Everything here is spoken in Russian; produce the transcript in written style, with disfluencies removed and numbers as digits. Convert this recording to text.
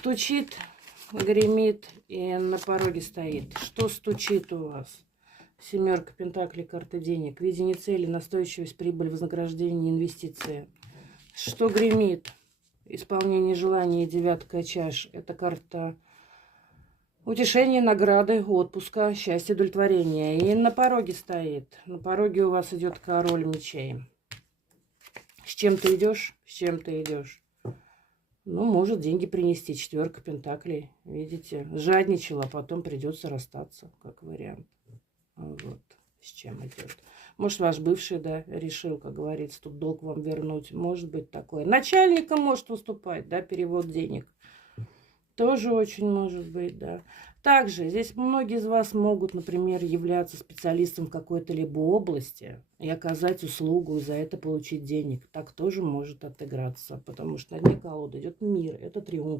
Стучит, гремит и на пороге стоит. Что стучит у вас? Семерка пентаклей, карта денег. Видение цели, настойчивость, прибыль, вознаграждение, инвестиции. Что гремит? Исполнение желаний, девятка чаш. Это карта утешения, награды, отпуска, счастья, удовлетворения. И на пороге стоит. На пороге у вас идет король мечей. С чем ты идешь? С чем ты идешь? Ну, может деньги принести. Четверка пентаклей. Видите? Жадничала, потом придется расстаться, как вариант. Вот. С чем идет. Может, ваш бывший, да, решил, как говорится, тут долг вам вернуть. Может быть такое. Начальником может выступать, да, перевод денег. Тоже очень может быть, да. Также здесь многие из вас могут, например, являться специалистом в какой-то либо области и оказать услугу, и за это получить денег. Так тоже может отыграться, потому что на дне колоды идет мир, это триумф.